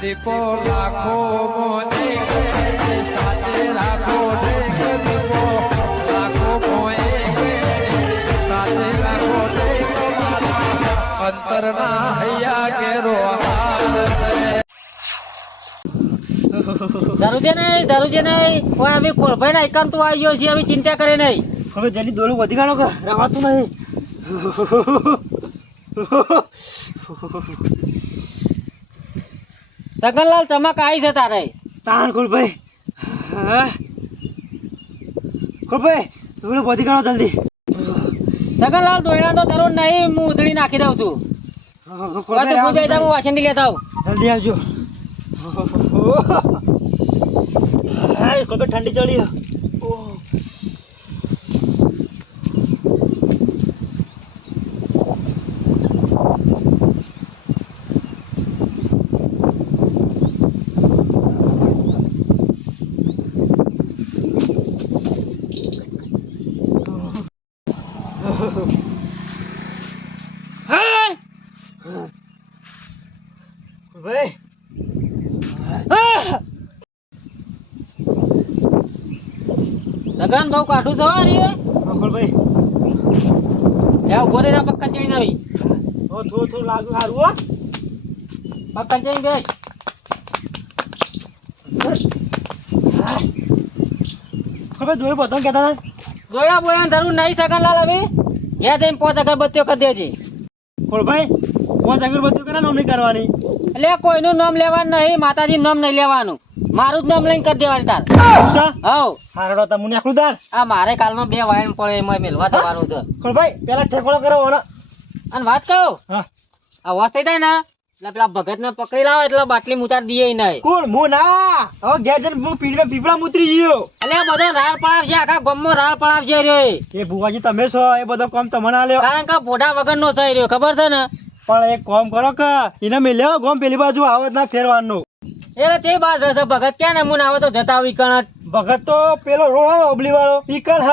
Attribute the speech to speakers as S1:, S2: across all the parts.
S1: દીપો લાખો મોને સાથે રાખો દીપો. લાખો મોએ સાથે રાખો અંતરના હૈયા કેરો
S2: નહીં કોઈ અમે ખોળભાઈ ના એકાંત આવી ગયો છીએ અમે ચિંતા કરે નહીં.
S3: હવે જલ્દી દોડું વધી ગાળો કે રવાતું નહીં.
S2: સગનલાલ ચમક આવી છે તારે.
S3: તાણ હા. કુલભાઈ દોડું વધી ગાળો જલ્દી.
S2: સગનલાલ દોયડા તો જરૂર નહીં હું ઉધડી નાખી દઉં છું. તો જા હું વાસણ લેતા આવું.
S3: જલ્દી આવજો. ઠંડી ચડી
S2: સગન બહુ કાઢું સવારી.
S3: કુલભાઈ
S2: લે ઊભો રે પક્કા કંચણી નવી
S3: હો થોડું થોડું લાગુ હારું હો.
S2: પક્કા કંચણી બે
S3: કુલભાઈ દોડું બધો કેતા હતા?
S2: દોયડા બોયા ધરું નહીં સગનલાલ હવે. ઘેર જઈને પાંચ અગરબત્તીઓ કરી દેજે.
S3: કુલભાઈ પાંચ અગરબત્તી કરે નોમની કરવાની?
S2: એટલે કોઈનું નામ લેવાનું નહીં માતાજી નામ નહીં લેવાનું. મારું જ નામ લઈને કરી દેવાનું તાર. હવ.
S3: મારો તો તમને આખું તાર
S2: આ મારે કાલનો બે વાયન પડે એમાં મેલવા તમારું છે.
S3: ભાઈ પેલા ઠેકોળો કરો ઓનો
S2: અને વાત કહું?
S3: હા.
S2: આ વાત થઈ જાય ને? એટલે પેલા ભગત ને પકડી લાવો એટલે બાટલી મુતાર દઈએ નહીં.
S3: કોણ? હું ના. હવે ઘેર જઈને હું પીપળા પીપળા મુતરી ગયો.
S2: એટલે બધો રાળ પડાવશે આખા ગામમાં રાળ પડાવશે રે.
S3: એ ભુવાજી તમે છો એ બધો કામ તમને આલ્યો.
S2: કારણ કે ભોડા વગર નો સહી રહ્યો ખબર છે ને?
S3: પણ એક કોમ કરો કે એને મેં લેવો ગોમ પેલી બાજુ આવત ના ફેરવાનું.
S2: એટલે તે બાદ રહેશે? ભગત ક્યાં ને આવે તો જતા આવી કણ
S3: ભગત તો પેલો રોડ ઓબલી વાળો. ઈકલ હ.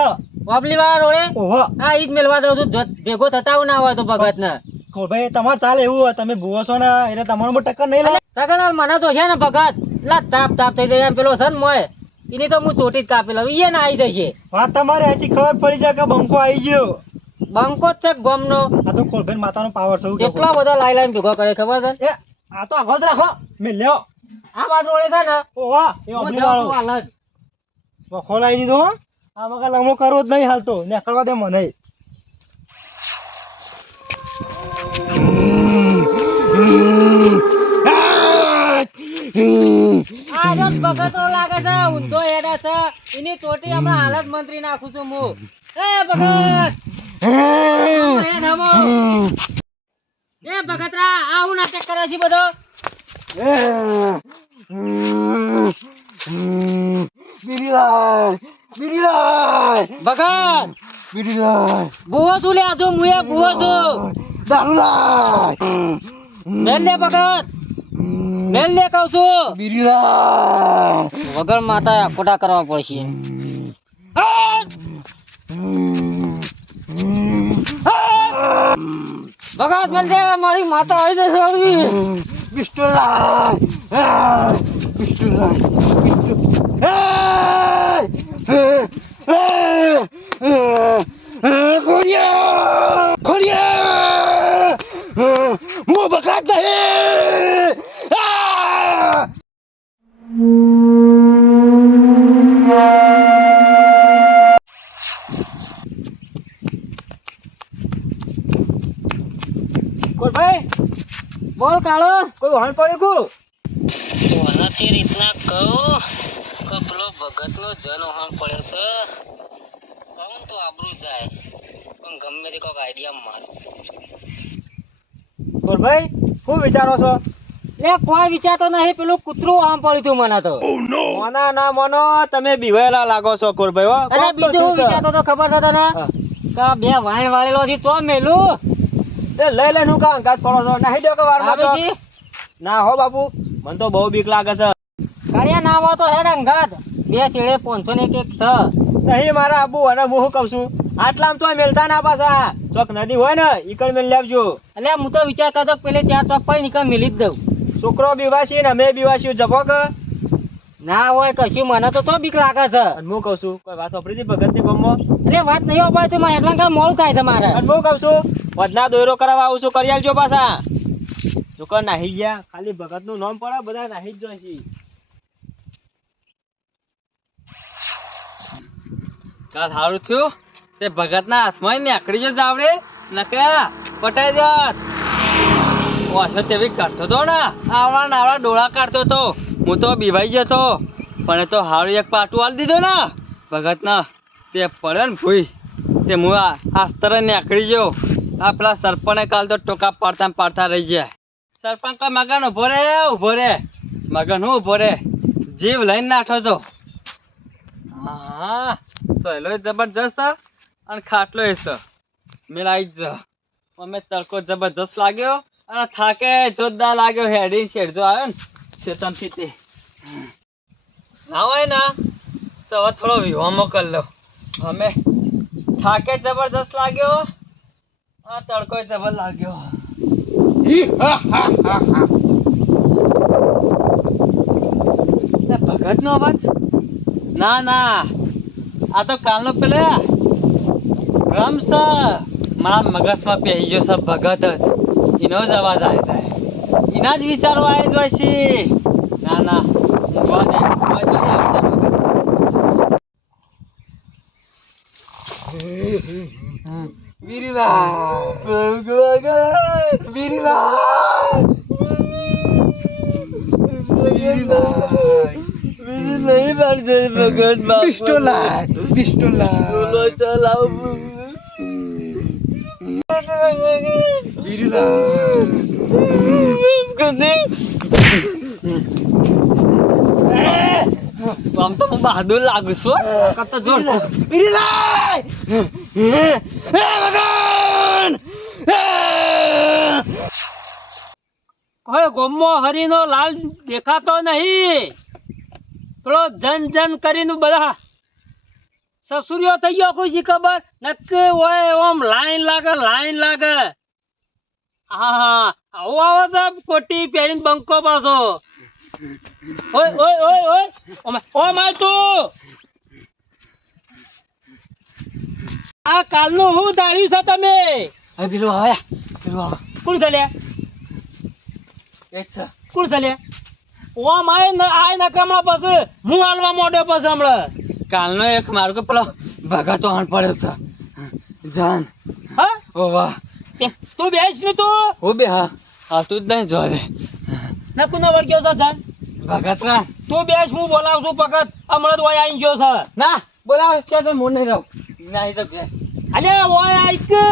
S2: ઓબલી વાળા રોડે
S3: ઓહો.
S2: હા ઈ જ મેલવા દઉં છું. ભેગો થતા ના હોય તો ભગત ને
S3: ભાઈ તમારે ચાલે એવું હોય. તમે ભૂવો છો ને એટલે તમારું ટક્કર નહીં લે
S2: સગનલાલ મને તો છે ને ભગત. લા તાપ તાપ થઈ જાય પેલો છે ને મોય એની તો હું ચોટી જ કાપી લઉં. એ ના આવી જશે.
S3: વાત તમારે હજી ખબર પડી જાય કે બંકો આવી ગયો.
S2: બંકો જ છે ગોમનો.
S3: આ તો ખોલભાઈ માતાનો પાવર છે
S2: કેટલા બધા લાઈ લાઈ ભેગો કરે ખબર છે?
S3: એ આ તો આગળ રાખો મે લ્યો.
S2: આ બાજુ રોડે છે ને
S3: ઓહો એ ઓબલી વાળો. વખો લાવી દીધો આ મગા લમો કરવો જ નહીં હાલતો. નીકળવા દે મને.
S2: લાગે છે ઊંધો હેડે છે. એની ચોટી હમણાં હાલત મંત્રી નાખું છું હું. એ ભગત! એ ભગતરા આવું નાટક કરે છે બધો? ભગત! ભૂવો શું લે? આજુ મુએ ભૂવો છું. મેલ લે ભગત. મેલ લે કહું છું. વગર માતા ખોટા કરવા પડશે. ભગત મેલ દે મારી માતા આવી જશે આવી.
S3: હું બકાત નહીં. વાહન પડ્યું કુ
S2: કોનાથી રીતના કહું? કે પેલો ભગતનો જન ઓહણ પડ્યો છે. કહું તો આબરૂ જાય. પણ ગમે તે કોઈક આઈડિયા માર.
S3: કોઈ ભાઈ શું વિચારો છો?
S2: લે કોઈ વિચારતો નહીં. પેલું કૂતરું આમ પડ્યું તું મને તો.
S3: મના ના મનો તમે બીવાયેલા લાગો છો કુરભાઈ હો. અરે
S2: બીજું? વિચારતો તો ખબર છે તને. કે બે વાઈન વાળેલો છે તો મેલું?
S3: એ લઈ લે નું કાં અંગાત પડો છો? નાહી દો કે.
S2: છે?
S3: ના હો બાપુ મને તો બહુ બીક લાગે છે.
S2: કર્યા ના હો તો હેડ અંગાત. બે શેડે પોનસો ને એક એક છ.
S3: નહીં મારા આબુ અને હું કહું છું? આટલામાં તો મેલતા ના પાછા. ચોક નદી હોય ને ઈકડ મેલ લેવજો.
S2: એટલે હું તો વિચાર કરતો કે પેલે ચાર ચોક પર નીકળ મેલી જ દઉં.
S4: છોકરો બીવાસી ને અમે બીવાસી જપો કે?
S5: ના હોય કશું મને તો તો બીક લાગે છે.
S4: હું કહું છું કોઈ વાત વાપરી હતી ભગતની ગામમાં
S5: એટલે વાત નહીં હોય તો મારે એટલા મોડું થાય છે મારે.
S4: હું કહું છું વધના દોયરો કરાવવા આવું છું કરી આવજો પાછા. છોકરા નાહી ગયા. ખાલી ભગતનું નામ પડે, બધા નાહી જ છે.
S6: કાલ સારું થયું? તે ભગતના હાથમાં નીકળી જશે જાવડે. નકરા, પટાઈ જાત ઓછો તેવી કરતો તો ને? આવડા નાવડા ડોળા કાઢતો તો. હું તો બીવાઈ જતો. પણ તો હારું એક પાટું આલી દીધો ને. ભગતના, તે પડે ને ભૂઈ. તે હું આસ્તરે નીકળી ગયો આ પેલા સરપંચે કાલ તો ટોકા પાડતા પાડતા રહી ગયા. સરપંચ કોઈ મગન ઊભો રે ઊભો રે. મગન હું ઊભો રે? જીવ લઈને નાઠો તો હા સહેલો જબરજસ્ત છે અને ખાટલો એ મિલાઈ જ અમે તડકો જબરજસ્ત લાગ્યો અને થાકે જોરદાર લાગ્યો હેડી શેડ જો આવ્યો ને ચેતનથી તે. ના હોય ને, તો હવે થોડો વિહોમો કરી લો. અમે થાકે જબરજસ્ત લાગ્યો અને તડકો જબર લાગ્યો. ભગત નો અવાજ? ના ના. આ તો કાલનો પેલે ભ્રમ છે મારા મગજમાં પહેરી ગયો છે ભગત જ. એનો જ અવાજ આવે એના જ વિચારો આવે જ હોય છે ના. ના ઊંઘવા. નહીં. પાડજો ભગત બોલો ચલાવ આમ તો હું બહાદુર લાગુ છું હો. તો જોર
S5: કોઈ ગોમો હરીનો લાલ દેખાતો નહીં. પેલો જન જન કરીને બધા સસુરિયો થઈ ગયો, કોઈ શી ખબર? નક્કી હોય ઓમ લાઈન લાગે લાઈન લાગે. હા હા આવો આવો તો કોટી પહેરીને બંકો પાછો. ઓય ઓય ઓય ઓય. ઓ માય તું. આ કાલનું હું દાળ્યું છે તમે?
S6: હવે પેલું આવે પેલું આવે.
S5: કોણ
S6: એ છે.
S5: કોણ ચાલ્યા ઓમ આય આય નકામડા પછી હું હાલવા મોઢે પછી હમણાં?
S6: કાલનો એક માર્ગ પેલો ભગાતો હણ પડ્યો છે. જાન.
S5: હા?
S6: ઓ વાહ.
S5: તું બેસ ને તું?
S6: હું બે હા. તું જ નહીં જોલે
S5: નકુ ન વળગ્યો છે જાન?
S6: ભગત રામ
S5: તું બેસ હું બોલાવું છું હમણાં તો આઈ ગયો છે.
S6: ના બોલાવ છે તો હું નહીં રહું. તો
S5: અલે ઓય આઈ કે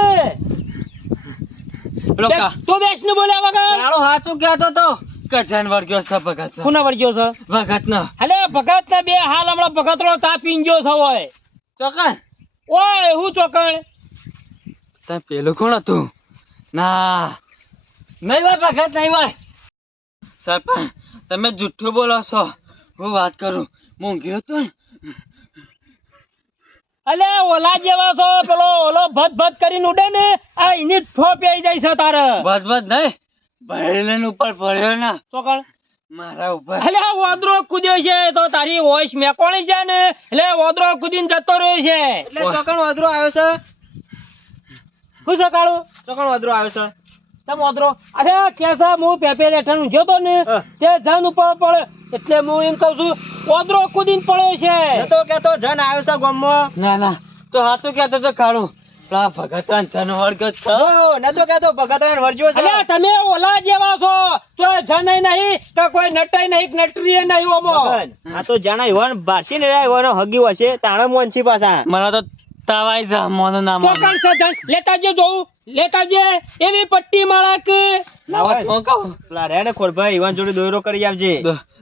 S6: પેલો કા.
S5: તું બેસ ને બોલ્યા વગર
S6: કાળો હાચું કહેતો તો. કે વળગ્યો છે ભગત
S5: કોને વળગ્યો છે?
S6: ભગત નો
S5: અલે ભગત ને બે હાલ હમણાં ભગતરો તાપી ગયો છે ઓય.
S6: ચોકણ?
S5: ઓય હું ચોકણ?
S6: તને પેલું કોણ હતું? ના. નહીં ભાઈ ભગત નહીં ભાઈ સરપંચ તમે જુઠ્ઠું બોલો છો. હું વાત કરું. ઊંઘી રહ્યો ને?
S5: અલે ઓલા જેવા છો પેલો ઓલો ભદ ભદ કરીને ઉડે ને આ એની જ ફો પેઈ જાય છે તારે.
S6: ભદ ભદ નહીં? ભરેલન ઉપર પડ્યો ને.
S5: ચોકણ
S6: મારા ઉપર.
S5: અલે આ વાદરો કૂદ્યો છે તો તારી વોઇસ મેકોણી છે ને એટલે વાદરો કૂદીને જતો રહ્યો છે.
S4: એટલે ચોકણ વાદરો આવ્યો છે?
S5: શું છે કાળું
S4: ચોકણ વાદરો આવ્યો છે?
S5: તમ વાદરો? અરે કેસા હું પેપે રેઠાનું જોતો ને તે જન ઉપર પડે. એટલે હું એમ કહું છું વાદરો કૂદીને પડે છે.
S4: નતો કેતો જન આવ્યો છે ગામમાં.
S6: ના ના. તો હાચું કહેતો તો કાળું પેલા છે.
S4: નતો કેતો ભગતરાન વરજ્યો છે.
S5: અલ્યા તમે ઓલા જેવા છો. તો જનય નહીં કે કોઈ નટાઈ નહીં નટરીએ નહીં ઓમો.
S4: ભગન, આ તો જાણા યુવાન ભારતી ને રહ્યા હગી હશે તાણે મોનસી પાછા.
S6: મને તો તવાઈ જા મોનું નામ
S5: ચોકણ છે લેતા જે જોઉં લેતા જે એવી પટ્ટી માળા કે
S6: નાવા હું કહું.
S4: પેલા રે ને ખોરભાઈ ઈવાન જોડે દોયરો કરી આવજે.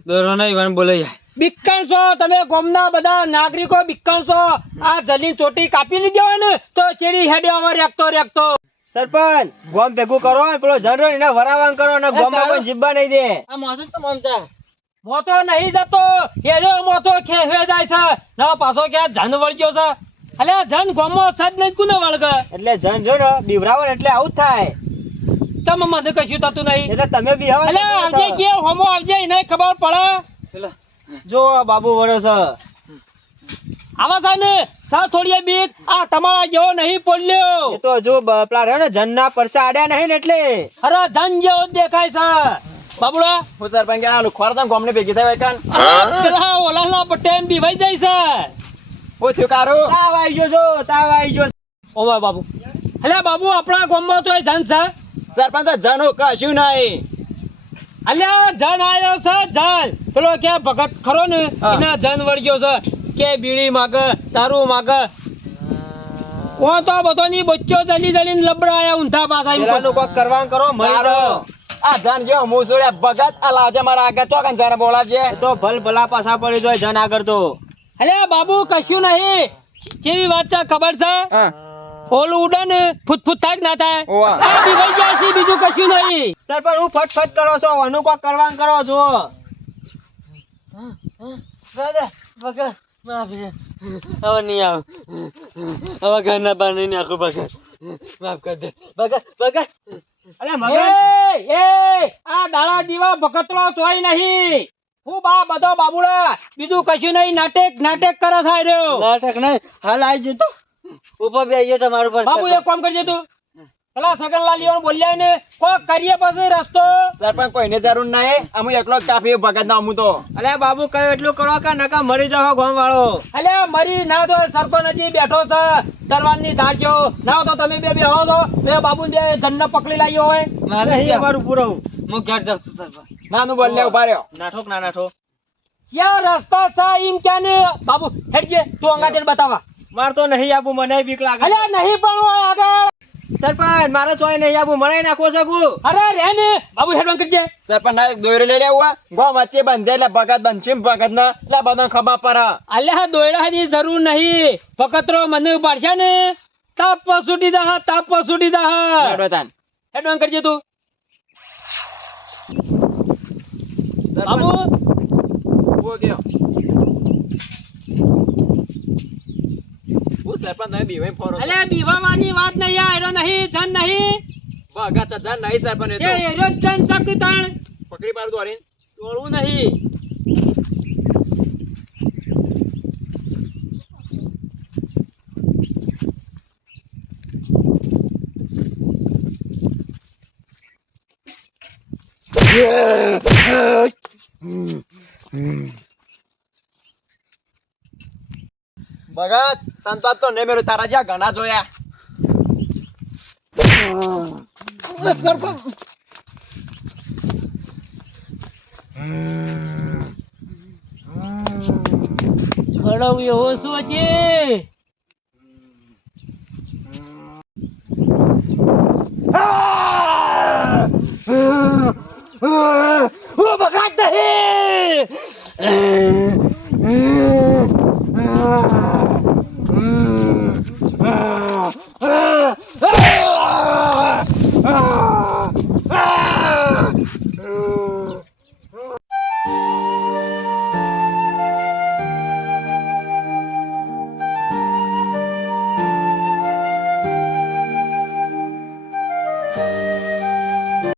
S6: દોયરો ને ઈવાન ઈવન બોલે યાર
S5: બિક્કણ છો તમે ગોમના બધા નાગરિકો બિક્કણ છો આ જલી ચોટી કાપી લીધી હોય ને તો ચેડી હેડે અમાર એકતો રેકતો.
S4: સરપંચ ગોમ ભેગું કરો પેલો જનરો એને વરાવાન કરો અને ગોમમાં
S6: તારો-
S4: કોઈ જીબ્બા નહીં દે.
S6: આ મોસમ તો મમતા
S5: મોતો નહીં જતો હેરો મોતો ખેવે જાય છે. ના પાછો ક્યાં જન વળગ્યો છે? અલ્યા જન ગોમો સદ નઈ કુને વળગે?
S4: એટલે જન જો ને બીવરાવો એટલે આવું થાય.
S5: તમે મને કશું થતું નહીં.
S4: એટલે તમે બી હવે
S5: અલે આવજે કે હોમો આવજે એને ખબર પડે.
S4: જો બાબુ વડો સ
S5: આવા છે ને સા થોડી બીક. આ તમારા જેવો નહીં પોલ્યો.
S4: એ તો જો બ- પેલા રહ્યો ને જનના પરચા આડ્યા નહીં ને એટલે.
S5: અરે જન જેવો દેખાય છે. બાબુડા.
S4: હું સરપંચ આ લુખવાડ ગોમને ભેગી થાય કાન.
S5: પર ઓલાના પટેમ બીવાઈ જાય છે.
S4: હું કારો તાવ આવી ગયો છો તાવ આવી ગયો
S5: ઓ મારા બાબુ. અલે બાબુ આપણા ગામમાં તો એ જન છે.
S4: સરપંચ જનો કશું નહીં.
S5: અલ્યા જન આવ્યો છે જન. પેલો કે ભગત ખરો ને એના જન વળગ્યો છે. કે બીડી માગે તારું માગે. ઓ તો બધો ની બચ્ચો જલી જલીને લબડાયા ઊંધા પાછા
S4: એનું કોક કરવાનું કરો મારો આ જન જો હું ભગત આ લાવજે મારા આગળ. તો કન જરા બોલાવજે તો ભલ ભલા પાછા પડી જાય જન આગળ તો.
S5: અલ્યા બાબુ કશું નહીં. કેવી વાત છે ખબર છે? ઓલું ઉડન ને ફૂટ ફૂટ થાય ના થાય. આ બીવાઈ જાય છે બીજું કશું નહીં.
S4: સરપંચ હું ફટફટ કરો છો અનુ કોક કરવાનું કરો છો.
S6: દાદા બગા માફ હવે નહીં આવ. હવે ઘરના બહાર નહીં નાખું બગર માફ કર દે. બગર
S4: બગર
S5: અરે
S4: મગર
S5: એ આ દાડા દીવા ભગતલો તોય નહીં. હું બા બધો બાબુડા બીજું કશું નહીં નાટક નાટક કરે થાય રહ્યો.
S6: નાટક નહીં હાલ આવી જતો ઉપર બે આવ્યો તમારું પર
S5: બાબુ એક કામ કરજે તું. પેલા સગનલાલ ઈવન બોલ્યા ને કોક કરીએ પછી રસ્તો.
S4: સરપંચ કોઈને જરૂર નહીં અમુ એકલો જ ભગત ના અમુ તો. અલે બાબુ કયો એટલું કરો કે નકા મરી જાવ ગોમ વાળો
S5: અલે મરી ના તો સરપંચ હજી બેઠો છે તરવારની ધારજો. ના તો તમે બે બેહો છો. બે બાબુ બે જન્ન પકડી લાવ્યો હોય.
S6: મારે
S4: અમારું પૂરું.
S6: હું ઘેર જાઉં છું સરપંચ.
S4: નાનું બોલ લે ઊભા રહ્યો. નાઠો ના નાઠો?
S5: ક્યાં રસ્તો છે એમ ક્યાં ને? બાબુ હેડજે તું અંગાતે બતાવા.
S4: માર તો નહીં આપું મને બીક લાગે.
S5: અલે નહીં પણ આગળ.
S4: સરપંચ મારે ચોય નહીં આપું મને નાખો શકું
S5: અરે રે ને. બાબુ હેડવાન કરજે.
S4: સરપંચ ના એક દોયરો લઈ લેવા ગો વચ્ચે બંધે એટલે ભગત બનશે ને ભગત ના. એટલે બધા ખબર પડે
S5: અલ્યા દોયડાની જરૂર નહીં. ફકતરો મને પાડશે ને? તાપ પર છૂટી દા તાપ પર છૂટી દા. હેડવાન કરજે તું. બાબુ
S4: ઊભો ગયો હું સરપંચ તમે બીવાઈ ફરો છો.
S5: બીવાવાની વાત નહીં આ એરો નહીં જન નહીં
S4: ભગત છે, જન નહીં સરપંચ એ
S5: એ
S4: તો.
S5: એરો જ જન શક્તિ તાણ
S4: પકડી પાડું દોરીને.
S5: તોડવું નહીં
S4: ભગત તન તો ને મેરો તારા જ્યાં ઘણા જોયા.
S5: ઘડવ એવો શું છે Oh, but right the head!